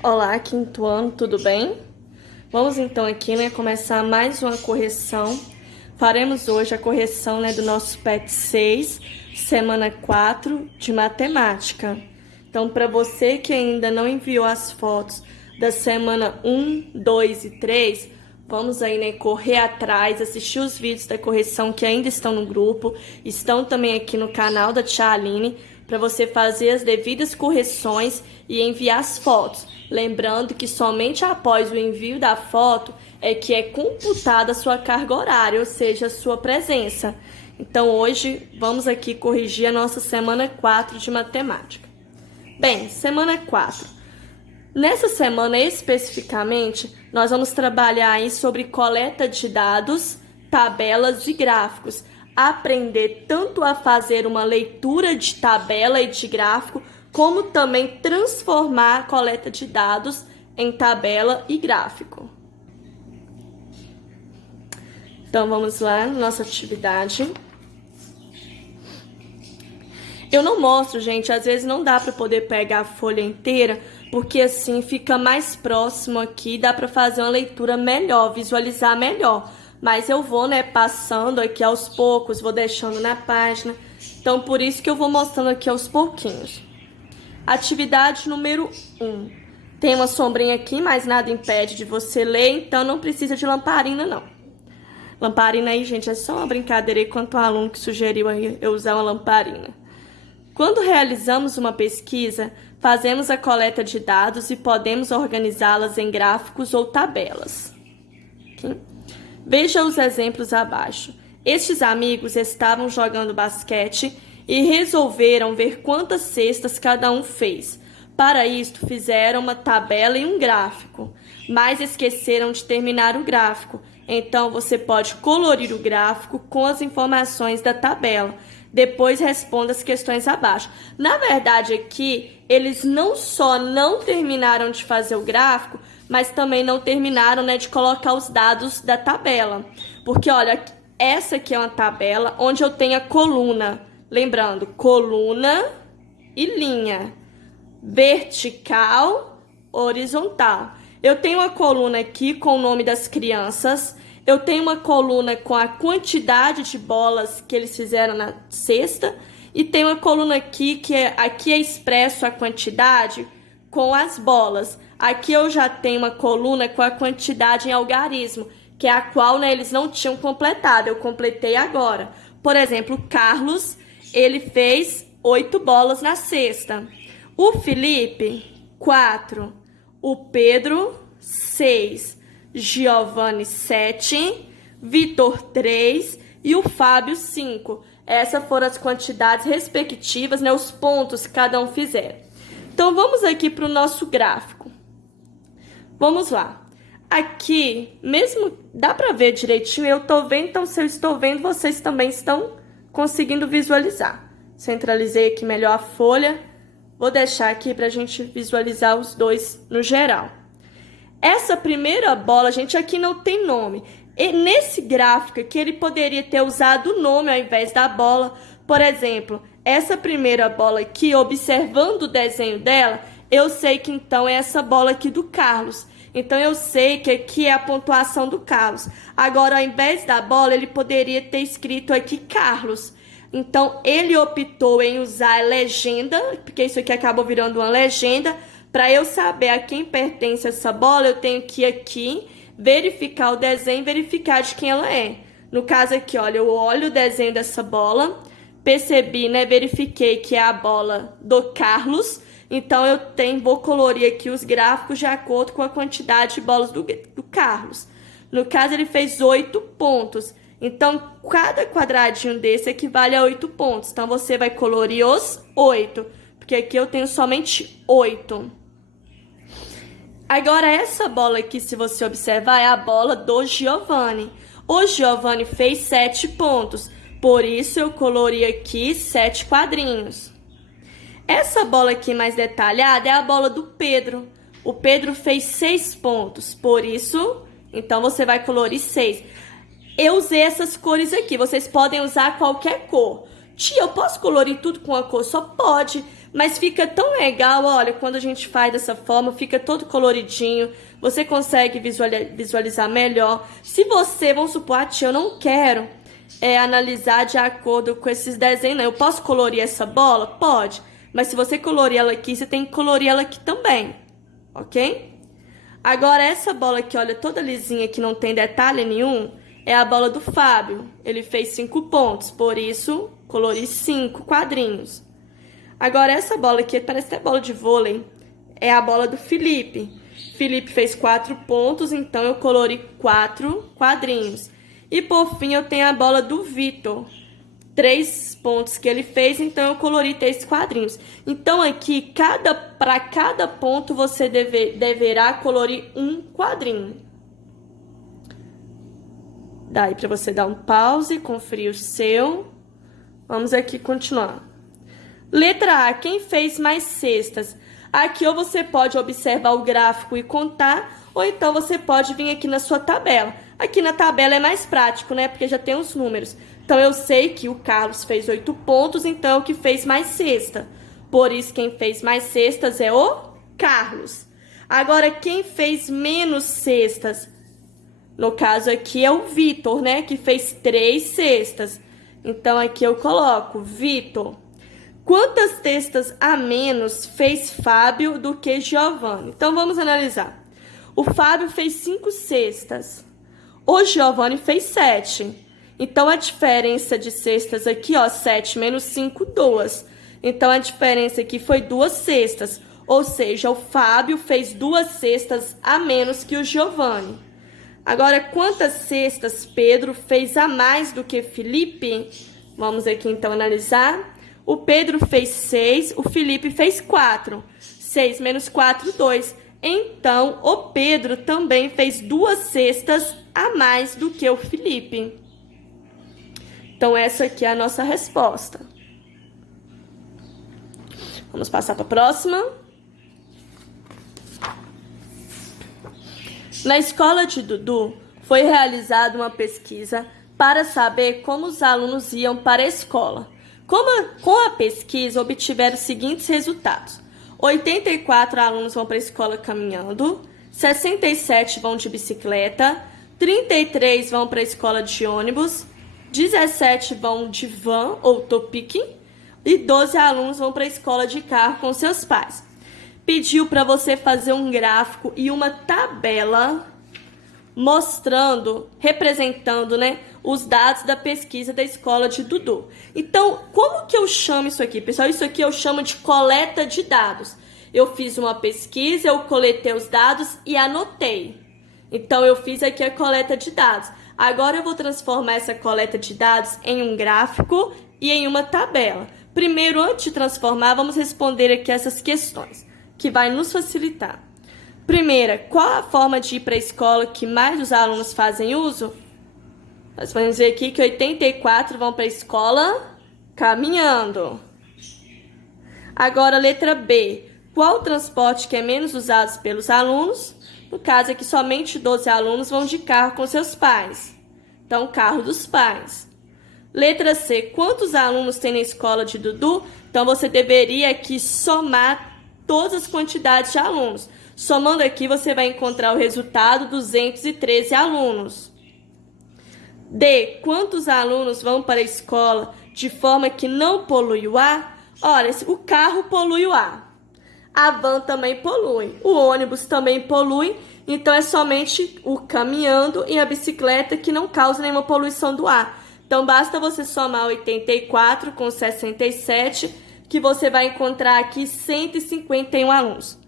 Olá, quinto ano, tudo bem? Vamos então aqui, começar mais uma correção. Faremos hoje a correção, do nosso PET 6, semana 4 de matemática. Então, para você que ainda não enviou as fotos da semana 1, 2 e 3, vamos aí, correr atrás, assistir os vídeos da correção que ainda estão no grupo, estão também aqui no canal da Tia Aline, para você fazer as devidas correções e enviar as fotos. Lembrando que somente após o envio da foto é que é computada a sua carga horária, ou seja, a sua presença. Então, hoje, vamos aqui corrigir a nossa semana 4 de matemática. Bem, semana 4. Nessa semana, especificamente, nós vamos trabalhar aí sobre coleta de dados, tabelas e gráficos. Aprender tanto a fazer uma leitura de tabela e de gráfico, como também transformar a coleta de dados em tabela e gráfico. Então, vamos lá, nossa atividade. Eu não mostro, gente, às vezes não dá para poder pegar a folha inteira, porque assim fica mais próximo aqui, dá para fazer uma leitura melhor, visualizar melhor. Mas eu vou, passando aqui aos poucos, vou deixando na página. Então, por isso que eu vou mostrando aqui aos pouquinhos. Atividade número 1. Tem uma sombrinha aqui, mas nada impede de você ler, então não precisa de lamparina, não. Lamparina aí, gente, é só uma brincadeira aí quanto ao aluno que sugeriu aí eu usar uma lamparina. Quando realizamos uma pesquisa, fazemos a coleta de dados e podemos organizá-las em gráficos ou tabelas. Okay? Veja os exemplos abaixo. Estes amigos estavam jogando basquete e resolveram ver quantas cestas cada um fez. Para isto, fizeram uma tabela e um gráfico, mas esqueceram de terminar o gráfico. Então, você pode colorir o gráfico com as informações da tabela. Depois, responda as questões abaixo. Na verdade, aqui, eles não só não terminaram de fazer o gráfico, mas também não terminaram, de colocar os dados da tabela. Porque, olha, essa aqui é uma tabela onde eu tenho a coluna. Lembrando, coluna e linha. Vertical, horizontal. Eu tenho uma coluna aqui com o nome das crianças. Eu tenho uma coluna com a quantidade de bolas que eles fizeram na cesta. E tem uma coluna aqui que aqui é expresso a quantidade com as bolas. Aqui eu já tenho uma coluna com a quantidade em algarismo, que é a qual eles não tinham completado. Eu completei agora. Por exemplo, Carlos, ele fez 8 bolas na cesta. O Felipe, 4. O Pedro, 6. Giovanni, 7. Vitor, 3. E o Fábio, 5. Essas foram as quantidades respectivas, os pontos que cada um fizeram. Então, vamos aqui para o nosso gráfico. Vamos lá. Aqui, mesmo dá para ver direitinho, eu estou vendo, então se eu estou vendo, vocês também estão conseguindo visualizar. Centralizei aqui melhor a folha. Vou deixar aqui para a gente visualizar os dois no geral. Essa primeira bola, gente, aqui não tem nome. E nesse gráfico aqui, ele poderia ter usado o nome ao invés da bola. Por exemplo, essa primeira bola aqui, observando o desenho dela, eu sei que então é essa bola aqui do Carlos. Então, eu sei que aqui é a pontuação do Carlos. Agora, ao invés da bola, ele poderia ter escrito aqui Carlos. Então, ele optou em usar a legenda, porque isso aqui acabou virando uma legenda. Para eu saber a quem pertence essa bola, eu tenho que ir aqui, verificar o desenho e verificar de quem ela é. No caso aqui, olha, eu olho o desenho dessa bola, percebi, verifiquei que é a bola do Carlos. Então, vou colorir aqui os gráficos de acordo com a quantidade de bolas do Carlos. No caso, ele fez 8 pontos. Então, cada quadradinho desse equivale a 8 pontos. Então, você vai colorir os 8, porque aqui eu tenho somente 8. Agora, essa bola aqui, se você observar, é a bola do Giovanni. O Giovanni fez 7 pontos, por isso eu colori aqui 7 quadrinhos. Essa bola aqui mais detalhada é a bola do Pedro. O Pedro fez 6 pontos, por isso, então você vai colorir 6. Eu usei essas cores aqui, vocês podem usar qualquer cor. Tia, eu posso colorir tudo com a cor? Só pode, Mas fica tão legal, olha, quando a gente faz dessa forma, fica todo coloridinho, você consegue visualizar melhor. Se você, vamos supor, tia, eu não quero analisar de acordo com esses desenhos, não. Eu posso colorir essa bola? Pode. Mas se você colorir ela aqui, você tem que colorir ela aqui também, ok? Agora, essa bola aqui, olha, toda lisinha, que não tem detalhe nenhum, é a bola do Fábio. Ele fez 5 pontos, por isso, colori 5 quadrinhos. Agora, essa bola aqui, parece até bola de vôlei, é a bola do Felipe. Felipe fez 4 pontos, então eu colori 4 quadrinhos. E, por fim, eu tenho a bola do Vitor. 3 pontos que ele fez, então eu colori 3 quadrinhos. Então, aqui, para cada ponto, você deverá colorir um quadrinho. Daí, para você dar um pause, conferir o seu. Vamos aqui continuar. Letra A, quem fez mais cestas? Aqui, ou você pode observar o gráfico e contar, ou então você pode vir aqui na sua tabela. Aqui na tabela é mais prático, né? Porque já tem os números. Então, eu sei que o Carlos fez 8 pontos, então é o que fez mais cesta. Por isso, quem fez mais cestas é o Carlos. Agora, quem fez menos cestas? No caso aqui é o Vitor, né? Que fez 3 cestas. Então, aqui eu coloco Vitor. Quantas cestas a menos fez Fábio do que Giovanni? Então, vamos analisar. O Fábio fez 5 cestas. O Giovanni fez 7. Então, a diferença de cestas aqui, ó, 7 menos 5, 2. Então, a diferença aqui foi 2 cestas. Ou seja, o Fábio fez 2 cestas a menos que o Giovanni. Agora, quantas cestas Pedro fez a mais do que Felipe? Vamos aqui, então, analisar. O Pedro fez 6, o Felipe fez 4. 6 menos 4, 2. Então, o Pedro também fez 2 cestas a mais do que o Felipe. Então, essa aqui é a nossa resposta. Vamos passar para a próxima. Na escola de Dudu, foi realizada uma pesquisa para saber como os alunos iam para a escola. Com a pesquisa, obtiveram os seguintes resultados. 84 alunos vão para a escola caminhando, 67 vão de bicicleta, 33 vão para a escola de ônibus, 17 vão de van ou topique e 12 alunos vão para a escola de carro com seus pais. Pediu para você fazer um gráfico e uma tabela mostrando, representando, né, os dados da pesquisa da escola de Dudu. Então, como que eu chamo isso aqui, pessoal? Isso aqui eu chamo de coleta de dados. Eu fiz uma pesquisa, eu coletei os dados e anotei. Então, eu fiz aqui a coleta de dados. Agora, eu vou transformar essa coleta de dados em um gráfico e em uma tabela. Primeiro, antes de transformar, vamos responder aqui essas questões, que vai nos facilitar. Primeira, qual a forma de ir para a escola que mais os alunos fazem uso? Nós vamos ver aqui que 84 vão para a escola caminhando. Agora, letra B. Qual o transporte que é menos usado pelos alunos? No caso aqui, somente 12 alunos vão de carro com seus pais. Então, carro dos pais. Letra C. Quantos alunos tem na escola de Dudu? Então, você deveria aqui somar todas as quantidades de alunos. Somando aqui, você vai encontrar o resultado, 213 alunos. D. Quantos alunos vão para a escola de forma que não polui o ar? Olha, o carro polui o ar. A van também polui. O ônibus também polui. Então, é somente o caminhando e a bicicleta que não causa nenhuma poluição do ar. Então, basta você somar 84 com 67, que você vai encontrar aqui 151 alunos.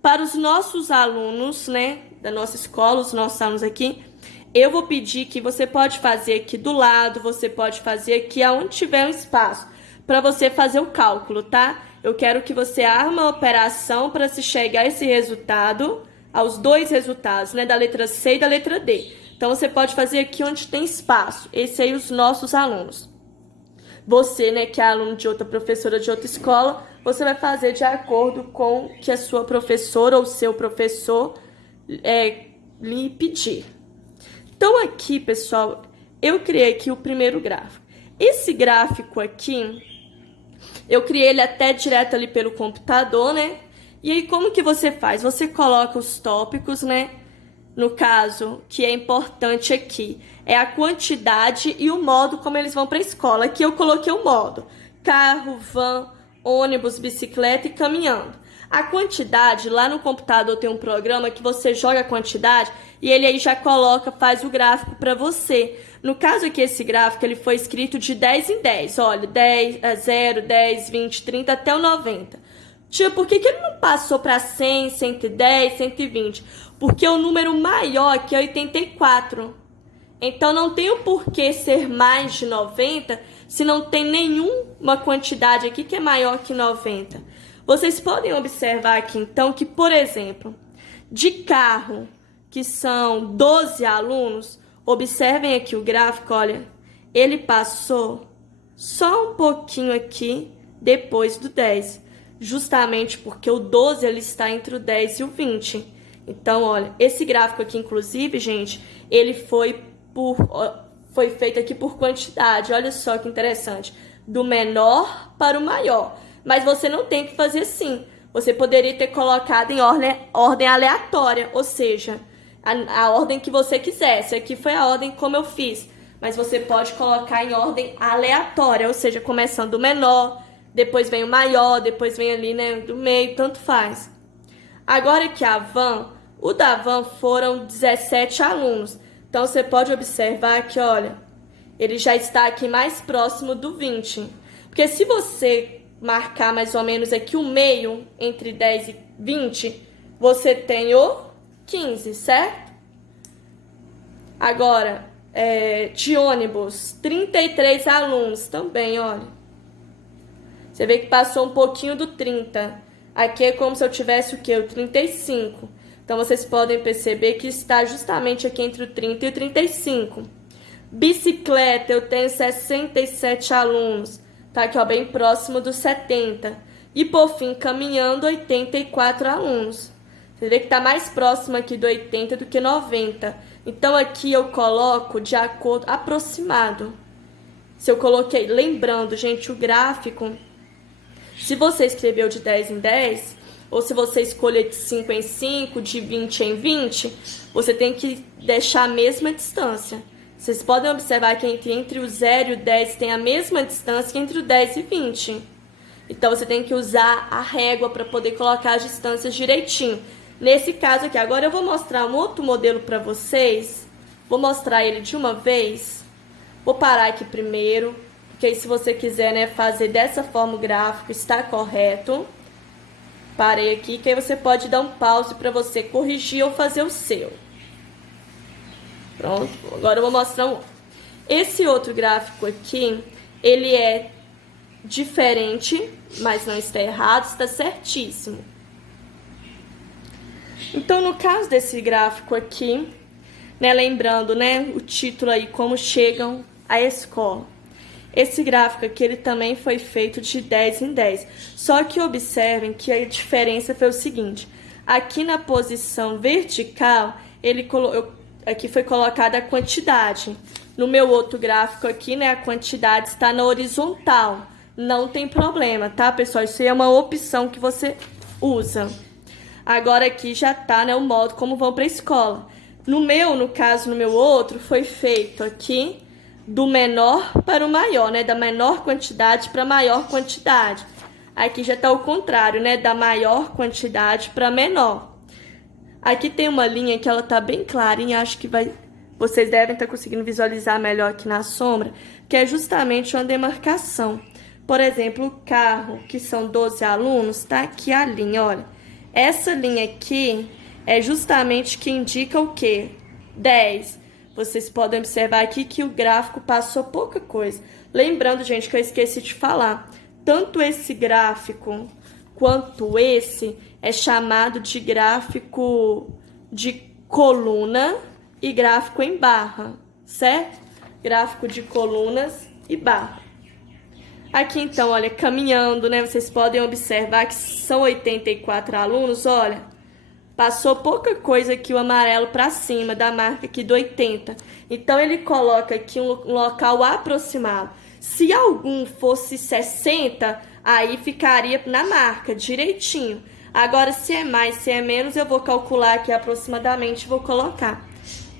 Para os nossos alunos, né, da nossa escola, os nossos alunos aqui, eu vou pedir que você pode fazer aqui do lado, você pode fazer aqui aonde tiver um espaço, para você fazer o cálculo, tá? Eu quero que você arme a operação para se chegar a esse resultado, aos 2 resultados, né, da letra C e da letra D. Então, você pode fazer aqui onde tem espaço. Esse aí, os nossos alunos. Você, né, que é aluno de outra professora de outra escola, você vai fazer de acordo com o que a sua professora ou seu professor lhe pedir. Então, aqui, pessoal, eu criei aqui o primeiro gráfico. Esse gráfico aqui, Eu criei ele até direto ali pelo computador, né? E aí, como que você faz? Você coloca os tópicos, né? No caso, que é importante aqui, é a quantidade e o modo como eles vão para a escola. Aqui eu coloquei o modo: carro, van, ônibus, bicicleta e caminhando. A quantidade, lá no computador tem um programa que você joga a quantidade e ele aí já coloca, faz o gráfico para você. No caso aqui, esse gráfico ele foi escrito de 10 em 10. Olha, 10, 0, 10, 20, 30 até o 90. Tipo, por que ele não passou para 100, 110, 120? Porque o número maior aqui é 84. Então, não tem o porquê ser mais de 90 se não tem nenhuma quantidade aqui que é maior que 90. Vocês podem observar aqui, então, que, por exemplo, de carro, que são 12 alunos, observem aqui o gráfico, olha, ele passou só um pouquinho aqui depois do 10. Justamente porque o 12 ele está entre o 10 e o 20. Então, olha, esse gráfico aqui, inclusive, gente, ele foi feito aqui por quantidade. Olha só que interessante. Do menor para o maior. Mas você não tem que fazer assim. Você poderia ter colocado em ordem aleatória, ou seja, a ordem que você quisesse. Aqui foi a ordem como eu fiz. Mas você pode colocar em ordem aleatória, ou seja, começando do menor, depois vem o maior, depois vem ali, né, do meio, tanto faz. Agora que a van, o da van foram 17 alunos. Então, você pode observar que, olha, ele já está aqui mais próximo do 20. Porque se você marcar mais ou menos aqui o meio, entre 10 e 20, você tem o 15, certo? Agora, de ônibus, 33 alunos também, olha. Você vê que passou um pouquinho do 30. Aqui é como se eu tivesse o quê? O 35. Então, vocês podem perceber que está justamente aqui entre o 30 e o 35. Bicicleta, eu tenho 67 alunos. Tá aqui, ó, bem próximo dos 70. E, por fim, caminhando, 84 alunos. Você vê que está mais próximo aqui do 80 do que 90. Então, aqui eu coloco de acordo aproximado. Se eu coloquei, lembrando, gente, o gráfico... Se você escreveu de 10 em 10, ou se você escolher de 5 em 5, de 20 em 20, você tem que deixar a mesma distância. Vocês podem observar que entre o 0 e o 10 tem a mesma distância que entre o 10 e 20. Então, você tem que usar a régua para poder colocar as distâncias direitinho. Nesse caso aqui, agora eu vou mostrar um outro modelo para vocês. Vou mostrar ele de uma vez. Vou parar aqui primeiro. Porque aí, se você quiser, né, fazer dessa forma o gráfico, está correto. Parei aqui, que aí você pode dar um pause para você corrigir ou fazer o seu. Pronto, agora eu vou mostrar um outro. Esse outro gráfico aqui, ele é diferente, mas não está errado, está certíssimo. Então, no caso desse gráfico aqui, né, lembrando, né, o título aí, como chegam à escola. Esse gráfico aqui, ele também foi feito de 10 em 10. Só que observem que a diferença foi o seguinte. Aqui na posição vertical, aqui foi colocada a quantidade. No meu outro gráfico aqui, né, a quantidade está na horizontal. Não tem problema, tá, pessoal? Isso aí é uma opção que você usa. Agora aqui já tá, né, o modo como vão para a escola. No caso, no meu outro, foi feito aqui do menor para o maior, né? Da menor quantidade para maior quantidade. Aqui já está o contrário, né? Da maior quantidade para menor. Aqui tem uma linha que ela tá bem clarinha, acho que vocês devem estar conseguindo visualizar melhor aqui na sombra, que é justamente uma demarcação. Por exemplo, o carro, que são 12 alunos, tá aqui a linha, olha. Essa linha aqui é justamente que indica o quê? 10. Vocês podem observar aqui que o gráfico passou pouca coisa. Lembrando, gente, que eu esqueci de falar. Tanto esse gráfico quanto esse é chamado de gráfico de coluna e gráfico em barra, certo? Gráfico de colunas e barra. Aqui, então, olha, caminhando, né? Vocês podem observar que são 84 alunos, olha. Passou pouca coisa aqui o amarelo para cima da marca aqui do 80. Então, ele coloca aqui um local aproximado. Se algum fosse 60, Aí ficaria na marca, direitinho. Agora, se é mais, se é menos, eu vou calcular aqui aproximadamente e vou colocar.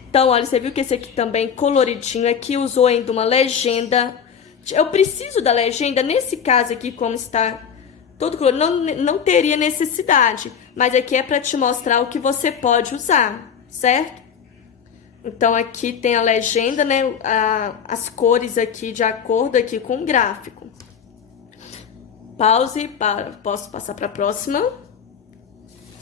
Então, olha, você viu que esse aqui também coloridinho. Aqui usou ainda uma legenda. Eu preciso da legenda. Nesse caso aqui, como está todo colorido, não teria necessidade. Mas aqui é para te mostrar o que você pode usar, certo? Então, aqui tem a legenda, né? As cores aqui de acordo aqui com o gráfico. Pause, posso passar para a próxima.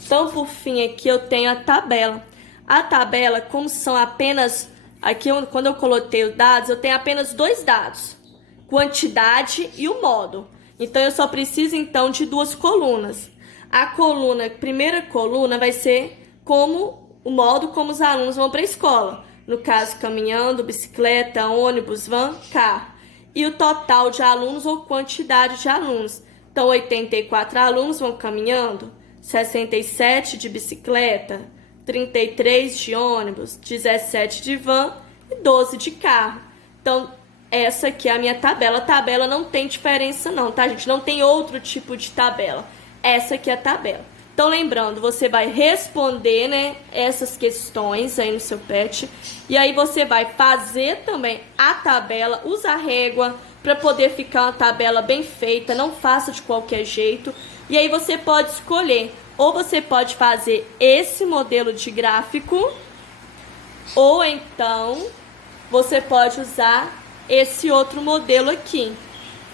Então, por fim, aqui eu tenho a tabela. A tabela, como são apenas... Aqui, quando eu coloquei os dados, eu tenho apenas 2 dados. Quantidade e o modo. Então, eu só preciso, então, de 2 colunas. A primeira coluna vai ser o modo como os alunos vão para a escola. No caso, caminhando, bicicleta, ônibus, van, carro. E o total de alunos ou quantidade de alunos. Então, 84 alunos vão caminhando, 67 de bicicleta, 33 de ônibus, 17 de van e 12 de carro. Então, essa aqui é a minha tabela. A tabela não tem diferença não, tá, gente? Não tem outro tipo de tabela. Essa aqui é a tabela. Então, lembrando, você vai responder, né, essas questões aí no seu PET. E aí você vai fazer também a tabela, usa a régua para poder ficar uma tabela bem feita. Não faça de qualquer jeito. E aí você pode escolher. Ou você pode fazer esse modelo de gráfico, ou então você pode usar esse outro modelo aqui.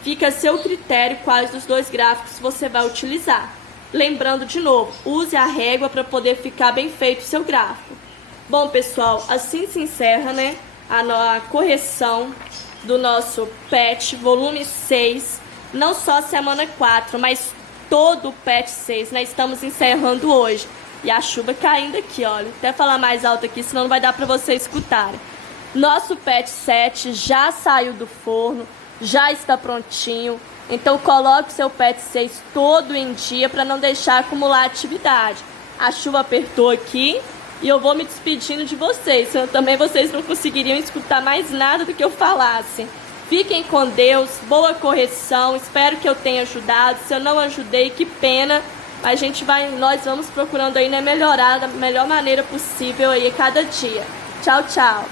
Fica a seu critério quais dos 2 gráficos você vai utilizar. Lembrando de novo, use a régua para poder ficar bem feito o seu gráfico. Bom, pessoal, assim se encerra, né, a correção do nosso PET volume 6. Não só semana 4, mas todo o PET 6, né? Estamos encerrando hoje. E a chuva caindo aqui, olha. Até falar mais alto aqui, senão não vai dar para vocês escutarem. Nosso PET 7 já saiu do forno, já está prontinho. Então coloque o seu PET 6 todo em dia para não deixar acumular atividade. A chuva apertou aqui e eu vou me despedindo de vocês. Senão também vocês não conseguiriam escutar mais nada do que eu falasse. Fiquem com Deus, boa correção, espero que eu tenha ajudado. Se eu não ajudei, que pena. Mas nós vamos procurando aí, né, melhorar da melhor maneira possível aí a cada dia. Tchau, tchau.